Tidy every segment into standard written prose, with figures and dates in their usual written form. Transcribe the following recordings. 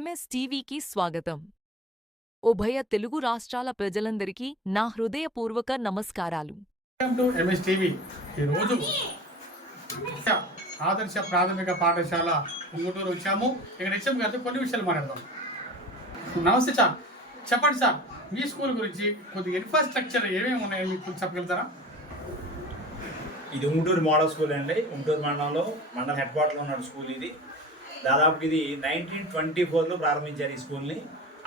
MS టీవీకి స్వాగతం. ఉభయ తెలుగు రాష్ట్రాల ప్రజలందరికీ నా హృదయపూర్వక నమస్కారాలు. Welcome to MS TV. ఈరోజు ఆదర్శ ప్రాథమిక పాఠశాల ఉంగుటూరు వచ్చాము. ఇక్కడ హెచ్ఎం గారితో కొన్ని విషయాలు మాట్లాడదాం. నమస్తే సార్, చెప్పండి సార్, మీ స్కూల్ గురించి కొద్దిగా ఇన్ఫ్రాస్ట్రక్చర్ ఏమేమి ఉన్నాయో మీకు చెప్పగలుగుతారా? ఇది ఉంగుటూరు మోడల్ స్కూల్ అండి. ఉంగుటూరు మండలంలో మండల హెడ్ క్వార్టర్లో ఉన్న స్కూల్ ఇది. దాదాపు ఇది 1924లో ప్రారంభించారు ఈ స్కూల్ని.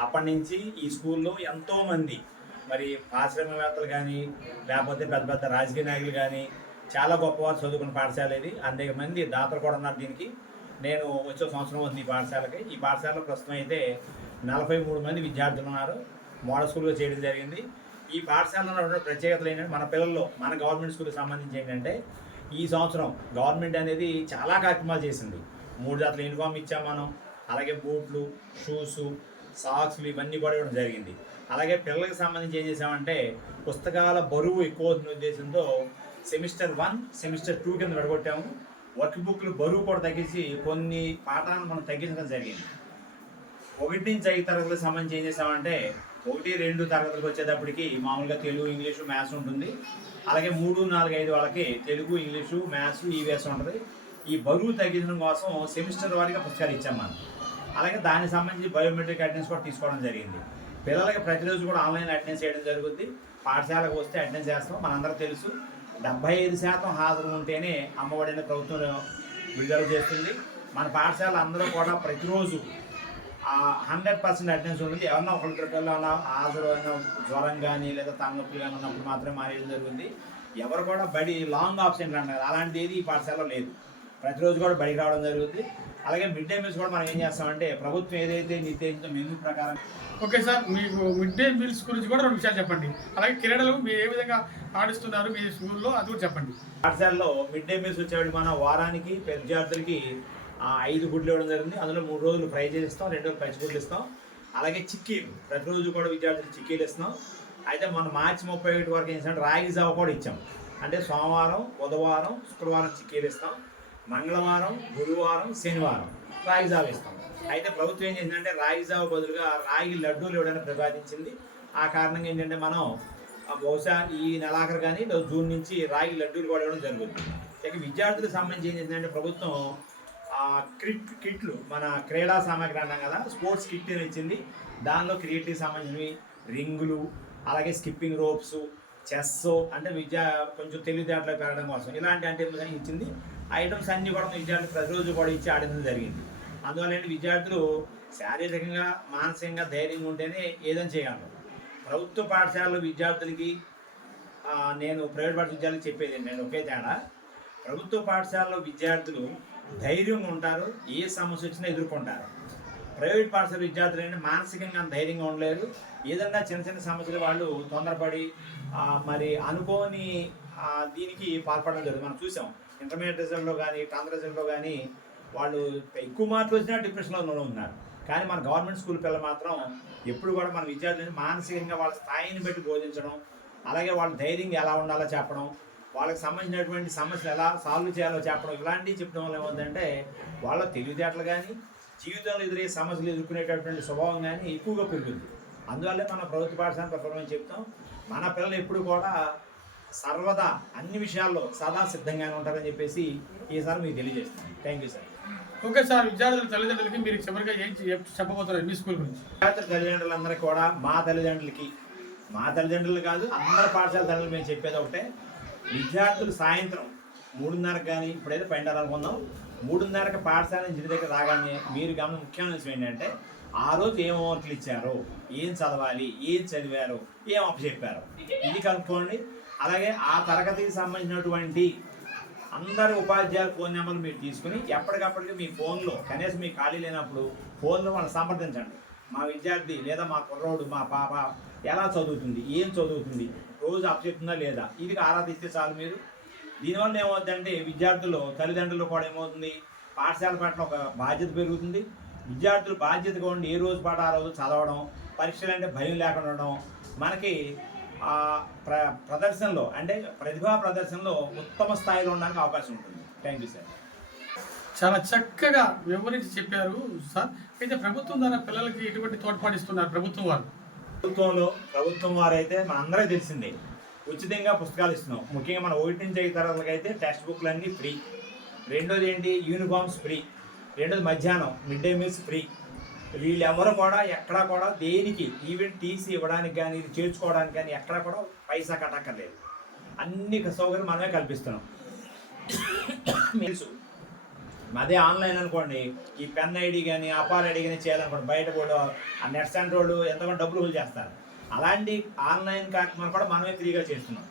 అప్పటి నుంచి ఈ స్కూల్లో ఎంతోమంది మరి పారిశ్రామికవేత్తలు కానీ లేకపోతే పెద్ద పెద్ద రాజకీయ నాయకులు కానీ చాలా గొప్పవారు చదువుకున్న పాఠశాల ఇది. అనేక మంది దాతలు కూడా ఉన్నారు దీనికి. నేను వచ్చే సంవత్సరం ఉంది ఈ పాఠశాలకి. ఈ పాఠశాలలో ప్రస్తుతం అయితే 43 మంది విద్యార్థులు ఉన్నారు. మోడల్ స్కూల్గా చేయడం జరిగింది. ఈ పాఠశాలలో ఉన్నటువంటి ప్రత్యేకతలు ఏంటంటే మన పిల్లల్లో మన గవర్నమెంట్ స్కూల్కి సంబంధించి ఏంటంటే ఈ సంవత్సరం గవర్నమెంట్ అనేది చాలా కార్యక్రమాలు చేసింది. 3 జతల యూనిఫామ్ ఇచ్చాం మనం. అలాగే బూట్లు, షూసు, సాక్స్లు ఇవన్నీ కూడా ఇవ్వడం జరిగింది. అలాగే పిల్లలకు సంబంధించి ఏం చేసామంటే పుస్తకాల బరువు ఎక్కువ అవుతున్న ఉద్దేశంతో సెమిస్టర్ 1, సెమిస్టర్ 2 కింద విడగొట్టాము. వర్క్ బుక్లు బరువు కూడా తగ్గించి కొన్ని పాఠాలను మనం తగ్గించడం జరిగింది. 1 నుంచి 5 తరగతులకు సంబంధించి ఏం చేసామంటే 1, 2 తరగతులకు వచ్చేటప్పటికి మామూలుగా తెలుగు, ఇంగ్లీషు, మ్యాథ్స్ ఉంటుంది. అలాగే 3, 4, 5 వాళ్ళకి తెలుగు, ఇంగ్లీషు, మ్యాథ్స్, ఈవీఎస్ ఉంటుంది. ఈ బరువు తగ్గించడం కోసం సెమిస్టర్ వారీగా పుస్తకాలు ఇచ్చాం మనం. అలాగే దానికి సంబంధించి బయోమెట్రిక్ అటెండెన్స్ కూడా తీసుకోవడం జరిగింది. పిల్లలకి ప్రతిరోజు కూడా ఆన్లైన్ అటెండెన్స్ చేయడం జరుగుతుంది. పాఠశాలకు వస్తే అటెండెన్స్ చేస్తాం. మనందరూ తెలుసు 75% హాజరు ఉంటేనే అమ్మఒడి అనేది ప్రభుత్వం విడుదల చేస్తుంది. మన పాఠశాల అందరూ కూడా ప్రతిరోజు 100% అటెండెన్స్ ఉంటుంది. ఎవరన్నా ఒకరిద్దరికల్లా హాజరు అయిన జ్వరం కానీ లేదా తలనొప్పులు కానీ ఉన్నప్పుడు మాత్రమే మానేయడం జరుగుతుంది. ఎవరు కూడా బడి లాంగ్ ఆబ్సెంట్లు అంటారు, అలాంటిది ఏది ఈ పాఠశాలలో లేదు. ప్రతిరోజు కూడా బడికి రావడం జరుగుతుంది. అలాగే మిడ్ డే మీల్స్ కూడా మనం ఏం చేస్తామంటే ప్రభుత్వం ఏదైతే నిర్దేశించో మెనూ ప్రకారం. ఓకే సార్, మీకు మిడ్ డే మీల్స్ గురించి కూడా 2 విషయాలు చెప్పండి. అలాగే క్రీడలు మీరు ఏ విధంగా ఆడిస్తున్నారు మీ స్కూల్లో అది కూడా చెప్పండి. పాఠశాలలో మిడ్ డే మీల్స్ వచ్చేవాడికి మనం వారానికి విద్యార్థులకి 5 గుడ్లు ఇవ్వడం జరిగింది. అందులో 3 రోజులు ఫ్రై చేస్తాం, 2 రోజులు పచ్చి గుడ్లు ఇస్తాం. అలాగే చిక్కీలు ప్రతిరోజు కూడా విద్యార్థులకు చిక్కీలు ఇస్తాం. అయితే మనం మార్చి 31 వరకు ఏంటంటే రాగి జావ కూడా ఇచ్చాం. అంటే సోమవారం, బుధవారం, శుక్రవారం చిక్కీలు ఇస్తాం. మంగళవారం, గురువారం, శనివారం రాగి జావ ఇస్తాం. అయితే ప్రభుత్వం ఏం చేసిందంటే రాగి జావ బదులుగా రాగి లడ్డూలు ఇవ్వడానికి ప్రతిపాదించింది. ఆ కారణంగా ఏంటంటే మనం బహుశా ఈ నెలాఖరు కానీ జూన్ నుంచి రాగి లడ్డూలు కూడా ఇవ్వడం జరుగుతుంది. ఇక విద్యార్థులకు సంబంధించి ఏం చేసిందంటే ప్రభుత్వం కిట్లు మన క్రీడా సామాగ్రి అన్నాం కదా, స్పోర్ట్స్ కిట్ అని ఇచ్చింది. దానిలో క్రియేటివ్ సంబంధించినవి రింగులు, అలాగే స్కిప్పింగ్ రోప్స్, చెస్, అంటే కొంచెం తెలివితేటలు పెరగడం కోసం ఇలాంటి అంటే ఇచ్చింది. ఐటమ్స్ అన్నీ కూడా విద్యార్థులు ప్రతిరోజు కూడా ఇచ్చి ఆడడం జరిగింది. అందువల్ల విద్యార్థులు శారీరకంగా మానసికంగా ధైర్యంగా ఉంటేనే ఏదైనా చేయగలరు. ప్రభుత్వ పాఠశాలలో విద్యార్థులకి నేను ప్రైవేట్ పాఠశాల విద్యార్థులకు చెప్పేది ఏంటంటే ఒకే తేడా, ప్రభుత్వ పాఠశాలలో విద్యార్థులు ధైర్యంగా ఉంటారు, ఏ సమస్య వచ్చినా ఎదుర్కొంటారు. ప్రైవేట్ పాఠశాల విద్యార్థులు ఏంటంటే మానసికంగా ఆధైర్యంగా ఉండలేరు. ఏదన్నా చిన్న చిన్న సమస్యలు వాళ్ళు తొందరపడి మరి అనుకోని దీనికి పాల్పడడం జరుగుతుంది. మనం చూసాం ఇంటర్మీడియట్ రిజల్ట్లో కానీ టాంత్ రిజల్ట్లో కానీ వాళ్ళు ఎక్కువ మార్కులు వచ్చినా డిప్రెషన్లో ఉన్నారు. కానీ మన గవర్నమెంట్ స్కూల్ పిల్లలు మాత్రం ఎప్పుడు కూడా మన విద్యార్థులను మానసికంగా వాళ్ళ స్థాయిని బట్టి బోధించడం, అలాగే వాళ్ళ ధైర్యంగా ఎలా ఉండాలో చెప్పడం, వాళ్ళకి సంబంధించినటువంటి సమస్యలు ఎలా సాల్వ్ చేయాలో చెప్పడం, ఇలాంటివి చెప్పడం వల్ల ఏమవుతుందంటే వాళ్ళ తెలివితేటలు కానీ జీవితంలో ఎదురయ్యే సమస్యలు ఎదుర్కొనేటటువంటి స్వభావం కానీ ఎక్కువగా పెరుగుతుంది. అందువల్లే మన ప్రభుత్వ పాఠశాల పెర్ఫార్మెన్స్ చెప్తాం. మన పిల్లలు ఎప్పుడు కూడా సర్వదా అన్ని విషయాల్లో సదా సిద్ధంగానే ఉంటారని చెప్పేసి ఈసారి మీకు తెలియజేస్తాను. Thank you sir. Okay sir, విద్యార్థుల తల్లిదండ్రులకి మీరు చివరిగా ఏం చెప్పబోతున్నారు మీ స్కూల్ గురించి? విద్యార్థుల తల్లిదండ్రులందరికీ కూడా మా తల్లిదండ్రులు కాదు అందరి పాఠశాల తల్లిదండ్రులు మేము చెప్పేది ఒకటే, విద్యార్థులు సాయంత్రం 3:30 కానీ ఇప్పుడైతే 12 అనుకుందాం, 3:30కి పాఠశాల నుంచి ఇంటి దగ్గర రాగానే మీరు ముఖ్యమైన విషయం ఏంటంటే ఆ రోజు ఏం హోంవర్క్లు ఇచ్చారో, ఏం చదవాలి, ఏం చదివారో, ఏం అప్పచెప్పారో ఇది కనుక్కోండి. అలాగే ఆ తరగతికి సంబంధించినటువంటి అందరి ఉపాధ్యాయుల ఫోన్ నెంబర్లు మీరు తీసుకుని ఎప్పటికప్పటికి మీ ఫోన్లో కనీసం మీ ఖాళీ లేనప్పుడు ఫోన్లో మనం సంప్రదించండి. మా విద్యార్థి లేదా మా కుర్రోడు, మా పాప ఎలా చదువుతుంది, ఏం చదువుతుంది, రోజు అప్పచెప్తుందా లేదా, ఇది ఆరాధిస్తే చాలు మీరు. దీనివల్ల ఏమవుతుందంటే విద్యార్థులు తల్లిదండ్రులు కూడా ఏమవుతుంది పాఠశాల పట్ల ఒక బాధ్యత పెరుగుతుంది. విద్యార్థులు బాధ్యతగా ఉండి ఏ రోజు పాటు ఆ రోజు చదవడం, పరీక్షలు అంటే భయం లేకుండా ఉండడం, మనకి ప్రదర్శనలో అంటే ప్రతిభా ప్రదర్శనలో ఉత్తమ స్థాయిలో ఉండడానికి అవకాశం ఉంటుంది. Thank you sir. చాలా చక్కగా వివరించి చెప్పారు సార్. అయితే ప్రభుత్వం ద్వారా పిల్లలకి ఎటువంటి తోడ్పాటిస్తున్నారు ప్రభుత్వం వారు? ప్రభుత్వం వారైతే మనందరికీ తెలిసిందే, ఉచితంగా పుస్తకాలు ఇస్తున్నాం. ముఖ్యంగా మన 1 నుంచి 5 తరగతులకి అయితే టెక్స్ట్ బుక్లు అన్నీ ఫ్రీ. రెండోది ఏంటి, యూనిఫామ్స్ ఫ్రీ. రెండోది మధ్యాహ్నం మిడ్ డే మీల్స్ ఫ్రీ. వీళ్ళు ఎవరు కూడా ఎక్కడా కూడా దేనికి ఈవెన్ టీసీ ఇవ్వడానికి కానీ ఇది చేర్చుకోవడానికి కానీ ఎక్కడా కూడా పైసా కట్టక్కర్లేదు. అన్ని సౌకర్యం మనమే కల్పిస్తున్నాం. తెలుసు, అదే ఆన్లైన్ అనుకోండి, ఈ పెన్ ఐడి కానీ అపార్ ఐడి కానీ చేయాలనుకోండి, బయట కూడా ఆ నెట్ సెంటర్ వాళ్ళు ఎంతమంది డబ్బులు హోల్ చేస్తారు. అలాంటి ఆన్లైన్ కార్యక్రమాలు కూడా మనమే ఫ్రీగా చేస్తున్నాం.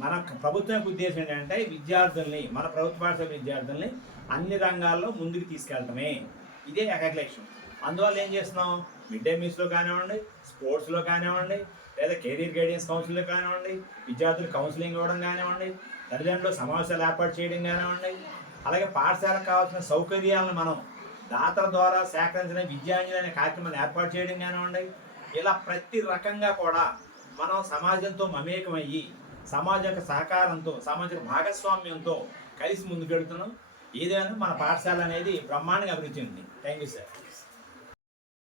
మన ప్రభుత్వం యొక్క ఉద్దేశం ఏంటంటే విద్యార్థుల్ని, మన ప్రభుత్వ పాఠశాల విద్యార్థుల్ని అన్ని రంగాల్లో ముందుకు తీసుకెళ్ళటమే. ఇదే ఏకైక లక్ష్యం. అందువల్ల ఏం చేస్తున్నాం, మిడ్ డే మీల్స్లో కానివ్వండి, స్పోర్ట్స్లో కానివ్వండి, లేదా కెరీర్ గైడెన్స్ కౌన్సిల్లో కానివ్వండి, విద్యార్థులు కౌన్సిలింగ్ ఇవ్వడం కానివ్వండి, తల్లిదండ్రులు సమావేశాలు ఏర్పాటు చేయడం కానివ్వండి, అలాగే పాఠశాలకు కావాల్సిన సౌకర్యాలను మనం దాతల ద్వారా సేకరించిన విద్యాంజలి అనే కార్యక్రమాన్ని ఏర్పాటు చేయడం కానివ్వండి, ఇలా ప్రతి రకంగా కూడా మనం సమాజంతో మమేకమయ్యి సమాజ యొక్క సహకారంతో, సామాజిక భాగస్వామ్యంతో కలిసి ముందుకెడుతున్నాం. ఏదైనా మన పాఠశాల అనేది బ్రహ్మాండంగా అభివృద్ధి ఉంది. Thank you sir.